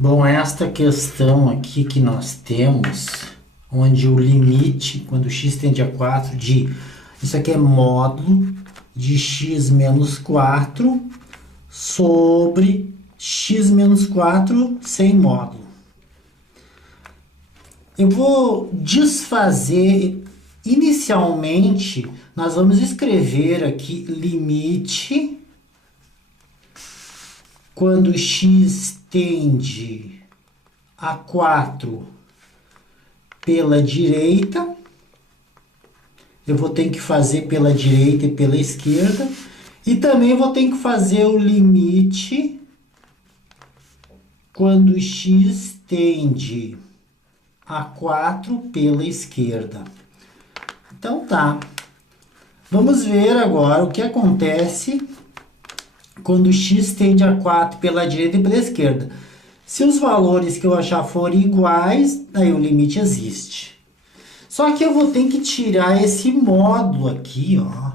Bom, esta questão aqui que nós temos, onde o limite, quando x tende a 4, isso aqui é módulo de x menos 4 sobre x menos 4 sem módulo. Eu vou desfazer, inicialmente, nós vamos escrever aqui limite quando x tende a 4 pela direita. Eu vou ter que fazer pela direita e pela esquerda. E também vou ter que fazer o limite quando x tende a 4 pela esquerda. Então tá. Vamos ver agora o que acontece quando x tende a 4 pela direita e pela esquerda. Se os valores que eu achar forem iguais, aí o limite existe. Só que eu vou ter que tirar esse módulo aqui, ó.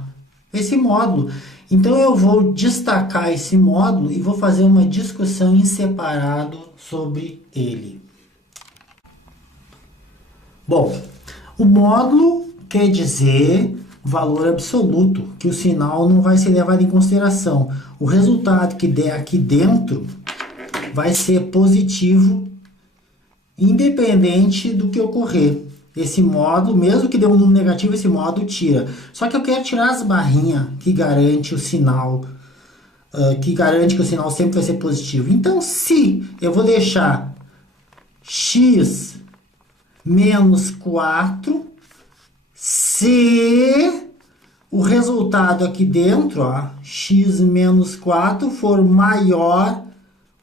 Esse módulo. Então eu vou destacar esse módulo e vou fazer uma discussão em separado sobre ele. Bom, o módulo quer dizer valor absoluto, que o sinal não vai ser levado em consideração. O resultado que der aqui dentro vai ser positivo, independente do que ocorrer. Esse módulo, mesmo que dê um número negativo, esse módulo tira. Só que eu quero tirar as barrinhas que garante o sinal, que garante que o sinal sempre vai ser positivo. Então, se eu vou deixar x menos 4, se o resultado aqui dentro, ó, x menos 4, for maior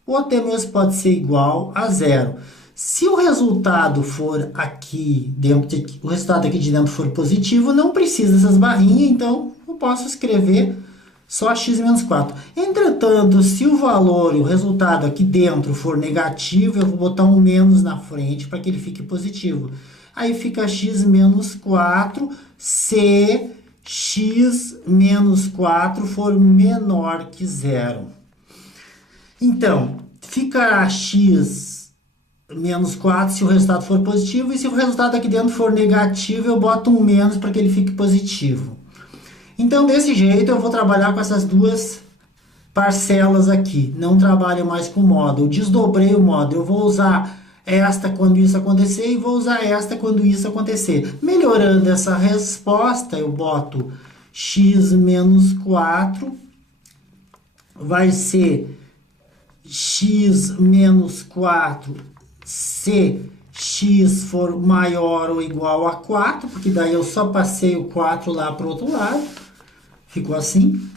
ou até mesmo pode ser igual a zero. Se o resultado for aqui dentro, o resultado aqui de dentro for positivo, não precisa dessas barrinhas, então eu posso escrever só x menos 4. Entretanto, se o valor, o resultado aqui dentro for negativo, eu vou botar um menos na frente para que ele fique positivo. Aí fica x menos 4 se x menos 4 for menor que zero. Então, ficará x menos 4 se o resultado for positivo, e se o resultado aqui dentro for negativo, eu boto um menos para que ele fique positivo. Então, desse jeito, eu vou trabalhar com essas duas parcelas aqui. Não trabalho mais com módulo. Eu desdobrei o módulo. Eu vou usar esta quando isso acontecer e vou usar esta quando isso acontecer. Melhorando essa resposta, eu boto x menos 4 vai ser x menos 4 se x for maior ou igual a 4, porque daí eu só passei o 4 lá para o outro lado. Ficou assim.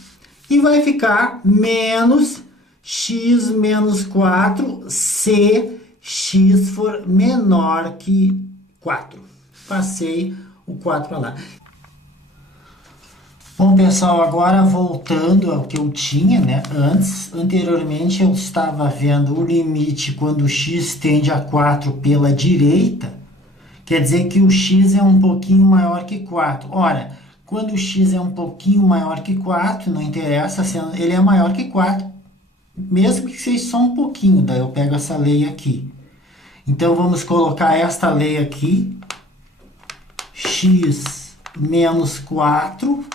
E vai ficar menos x menos 4 se x for menor que 4. Passei o 4 para lá. Bom, pessoal, agora voltando ao que eu tinha, né? Anteriormente eu estava vendo o limite quando x tende a 4 pela direita. Quer dizer que o x é um pouquinho maior que 4. Ora, quando o x é um pouquinho maior que 4, não interessa, ele é maior que 4. Mesmo que seja só um pouquinho, daí eu pego essa lei aqui. Então, vamos colocar esta lei aqui. X menos 4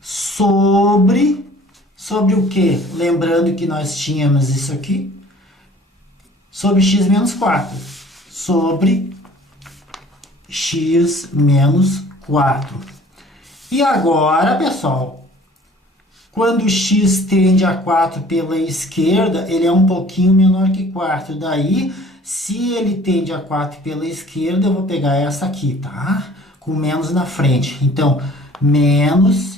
sobre o quê? Lembrando que nós tínhamos isso aqui. Sobre x menos 4. Sobre x menos 4. E agora, pessoal, quando x tende a 4 pela esquerda, ele é um pouquinho menor que 4. Daí, se ele tende a 4 pela esquerda, eu vou pegar essa aqui, tá? Com menos na frente. Então, menos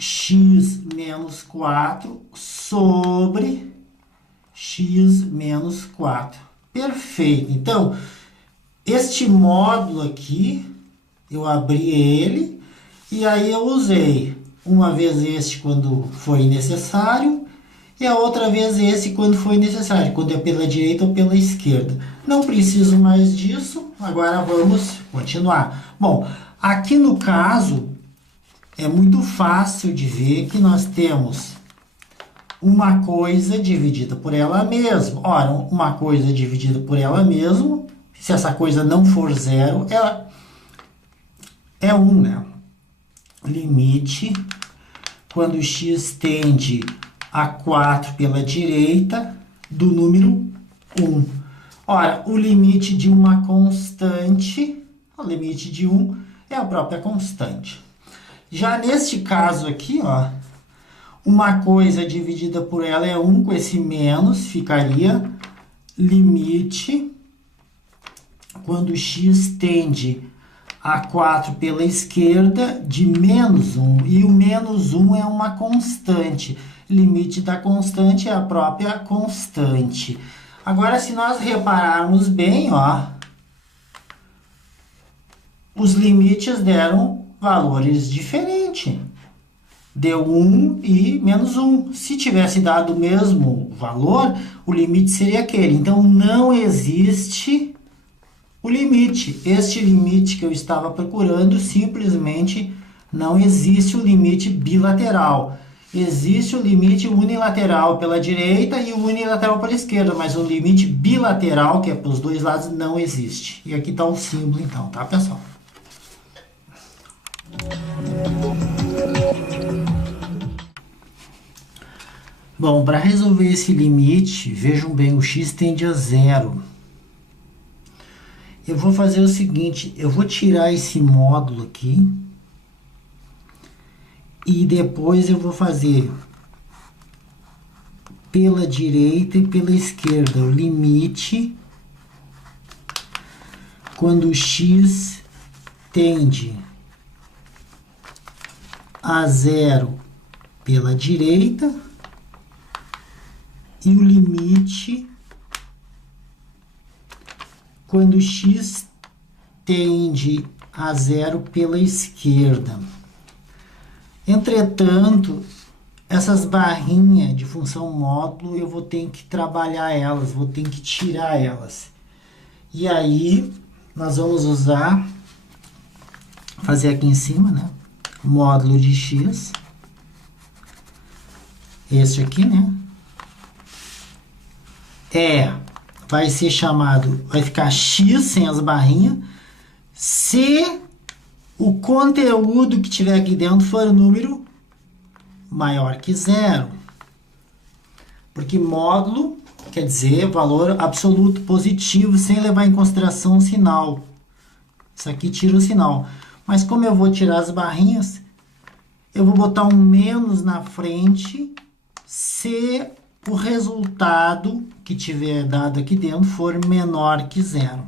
x menos 4 sobre x menos 4. Perfeito. Então, este módulo aqui, eu abri ele e aí eu usei uma vez este quando foi necessário e a outra vez esse quando foi necessário, quando é pela direita ou pela esquerda. Não preciso mais disso, agora vamos continuar. Bom, Aqui no caso, é muito fácil de ver que nós temos uma coisa dividida por ela mesma. Ora, uma coisa dividida por ela mesma, se essa coisa não for zero, ela é 1, né? Limite, quando x tende a 4 pela direita, do número 1. Ora, o limite de uma constante, o limite de 1 é a própria constante. Já neste caso aqui, ó, uma coisa dividida por ela é 1, com esse menos ficaria limite, quando x tende a 4 pela esquerda, de menos 1. E o menos 1 é uma constante. Limite da constante é a própria constante. Agora, se nós repararmos bem, ó, os limites deram valores diferentes. Deu 1 e menos 1. Se tivesse dado o mesmo valor, o limite seria aquele. Então, não existe o limite. Este limite que eu estava procurando, simplesmente não existe o limite bilateral. Existe o limite unilateral pela direita e o unilateral pela esquerda, mas o limite bilateral, que é para os dois lados, não existe. E aqui está o símbolo, então, tá, pessoal? Bom, para resolver esse limite, vejam bem, o x tende a 0. Eu vou fazer o seguinte, eu vou tirar esse módulo aqui e depois eu vou fazer pela direita e pela esquerda o limite quando o x tende a 0 pela direita e o limite quando x tende a 0 pela esquerda. Entretanto, essas barrinhas de função módulo, eu vou ter que trabalhar elas, vou ter que tirar elas. E aí, nós vamos fazer aqui em cima, né? Módulo de x. Este aqui, né? Vai ser chamado, vai ficar x sem as barrinhas, se o conteúdo que tiver aqui dentro for número maior que 0. Porque módulo quer dizer valor absoluto positivo, sem levar em consideração o sinal. Isso aqui tira o sinal. Mas como eu vou tirar as barrinhas, eu vou botar um menos na frente se o resultado que tiver dado aqui dentro for menor que 0.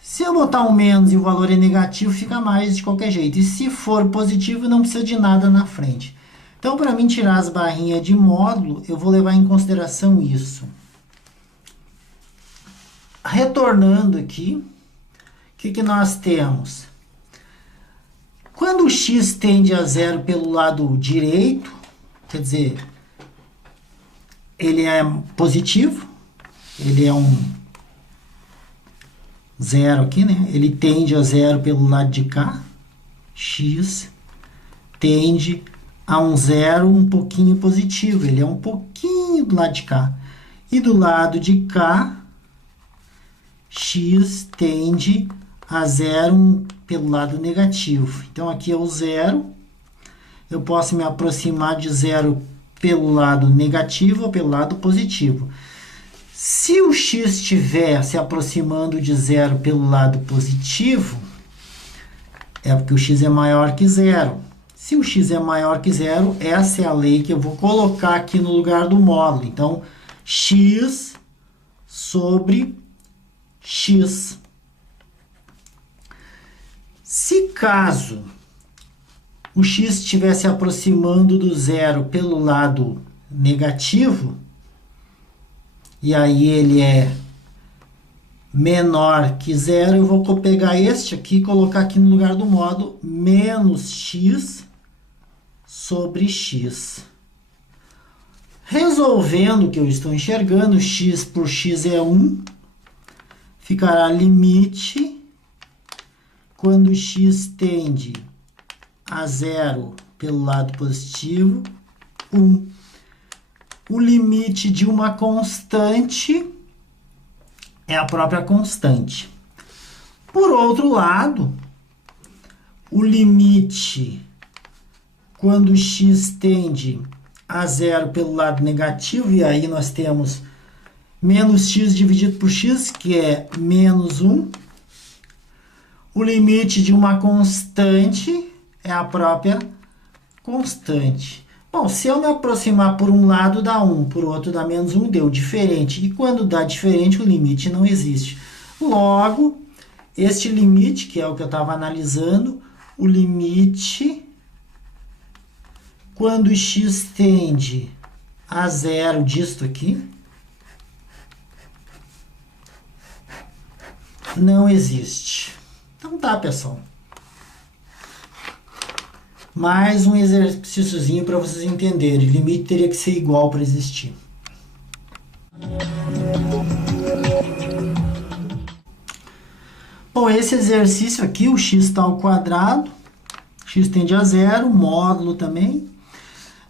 Se eu botar um menos e o valor é negativo, fica mais de qualquer jeito. E se for positivo, não precisa de nada na frente. Então, para mim tirar as barrinhas de módulo, eu vou levar em consideração isso. Retornando aqui, o que nós temos? Quando o x tende a 0 pelo lado direito, quer dizer, ele é positivo, ele é um 0 aqui, né? Ele tende a 0 pelo lado de cá, x tende a um 0 um pouquinho positivo, ele é um pouquinho do lado de cá. E do lado de cá, x tende a 0 pelo lado negativo. Então, aqui é o 0. Eu posso me aproximar de 0 pelo lado negativo ou pelo lado positivo. Se o x estiver se aproximando de 0 pelo lado positivo, é porque o x é maior que 0. Se o x é maior que 0, essa é a lei que eu vou colocar aqui no lugar do módulo. Então, x sobre x. Se caso o x estiver se aproximando do 0 pelo lado negativo, e aí ele é menor que 0, eu vou pegar este aqui e colocar aqui no lugar do módulo menos x sobre x. Resolvendo o que eu estou enxergando, x por x é 1, ficará limite quando x tende a zero pelo lado positivo, 1. O limite de uma constante é a própria constante. Por outro lado, o limite quando x tende a zero pelo lado negativo, e aí nós temos menos x dividido por x, que é menos 1. O limite de uma constante é a própria constante. Bom, se eu me aproximar por um lado dá 1, por outro dá menos 1, deu diferente. E quando dá diferente, o limite não existe. Logo, este limite, que é o que eu estava analisando, o limite quando x tende a zero disto aqui, não existe. Então tá, pessoal. Mais um exercíciozinho para vocês entenderem. O limite teria que ser igual para existir. Bom, esse exercício aqui, o x está ao quadrado, x tende a zero, módulo também.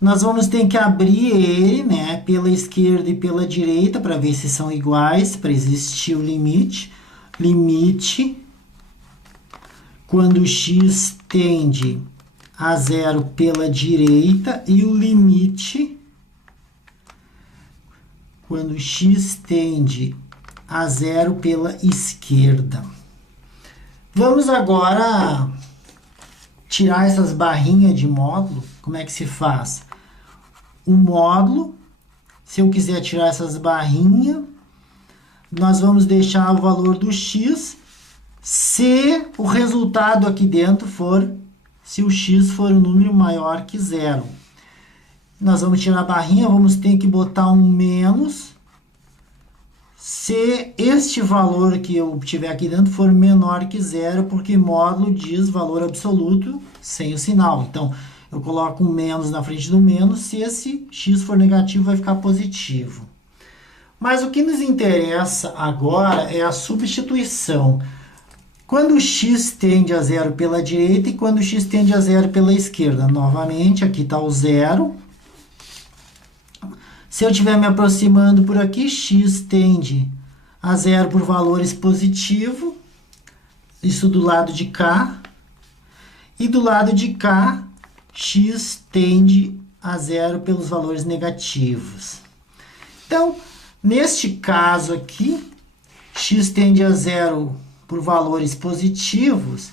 Nós vamos ter que abrir ele, né, pela esquerda e pela direita para ver se são iguais, para existir o limite. Limite quando x tende a zero pela direita e o limite quando x tende a zero pela esquerda. Vamos agora tirar essas barrinhas de módulo. Como é que se faz? O módulo, se eu quiser tirar essas barrinhas, nós vamos deixar o valor do x se o resultado aqui dentro for, se o x for um número maior que zero. Nós vamos tirar a barrinha, vamos ter que botar um menos se este valor que eu tiver aqui dentro for menor que zero, porque módulo diz valor absoluto sem o sinal. Então, eu coloco um menos na frente do menos, se esse x for negativo, vai ficar positivo. Mas o que nos interessa agora é a substituição. Quando o x tende a zero pela direita e quando o x tende a zero pela esquerda. Novamente, aqui está o zero. Se eu estiver me aproximando por aqui, x tende a zero por valores positivos. Isso do lado de cá. E do lado de cá, x tende a zero pelos valores negativos. Então, neste caso aqui, x tende a zero por valores positivos.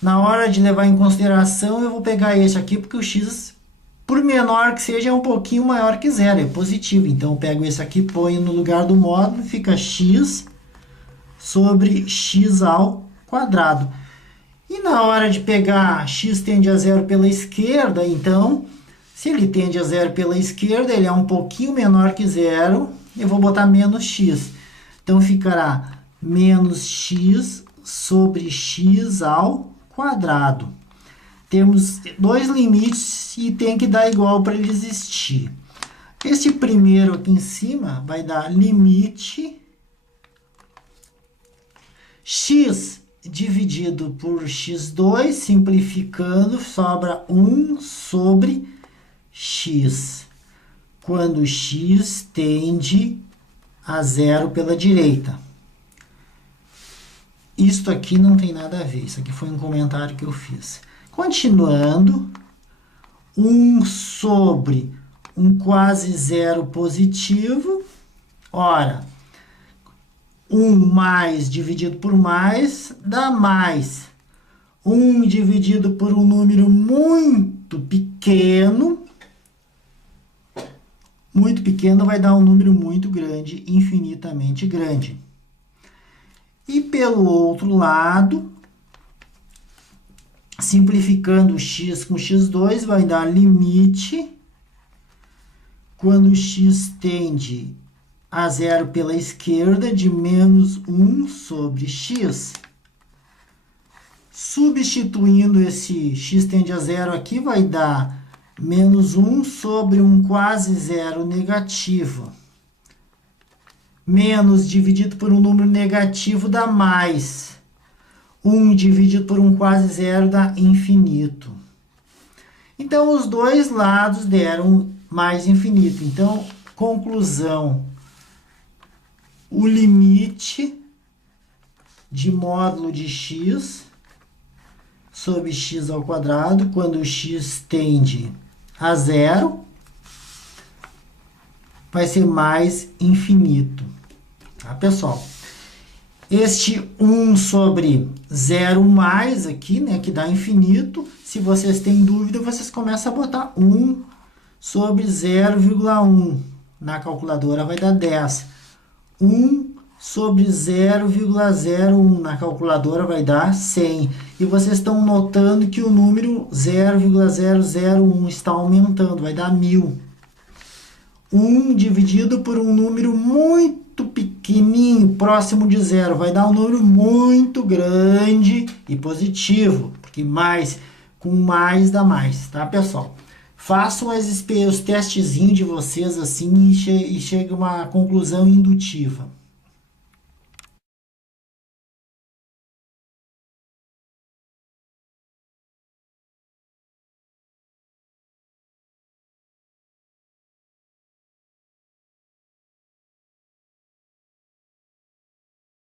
Na hora de levar em consideração, eu vou pegar este aqui, porque o x, por menor que seja, é um pouquinho maior que zero, é positivo. Então, eu pego esse aqui, ponho no lugar do módulo, fica x sobre x ao quadrado. E na hora de pegar x tende a zero pela esquerda, então, se ele tende a zero pela esquerda, ele é um pouquinho menor que zero, eu vou botar menos x. Então, ficará menos x sobre x ao quadrado. Temos dois limites e tem que dar igual para ele existir. Esse primeiro aqui em cima vai dar limite x dividido por x2, simplificando, sobra 1 sobre x, quando x tende a zero pela direita. Isto aqui não tem nada a ver, isso aqui foi um comentário que eu fiz. Continuando, 1 sobre um quase zero positivo, ora, 1 mais dividido por mais dá mais. 1 dividido por um número muito pequeno vai dar um número muito grande, infinitamente grande. E pelo outro lado, simplificando x com x2, vai dar limite quando x tende a zero pela esquerda de menos 1 sobre x. Substituindo esse x tende a zero aqui, vai dar menos 1 sobre um quase zero negativo. Menos dividido por um número negativo dá mais. 1 dividido por um quase zero dá infinito. Então, os dois lados deram mais infinito. Então, conclusão, o limite de módulo de x sobre x ao quadrado, quando x tende a zero, vai ser mais infinito. Tá, pessoal? Este 1 sobre 0 mais aqui, né, que dá infinito. Se vocês têm dúvida, vocês começam a botar 1 sobre 0,1. Na calculadora vai dar 10. 1 sobre 0,01. Na calculadora vai dar 100. E vocês estão notando que o número 0,001 está aumentando, vai dar 1000. 1 dividido por um número muito pequenininho, próximo de zero, vai dar um número muito grande e positivo, porque mais com mais dá mais, tá, pessoal? Façam os testezinhos de vocês assim e chegue a uma conclusão indutiva.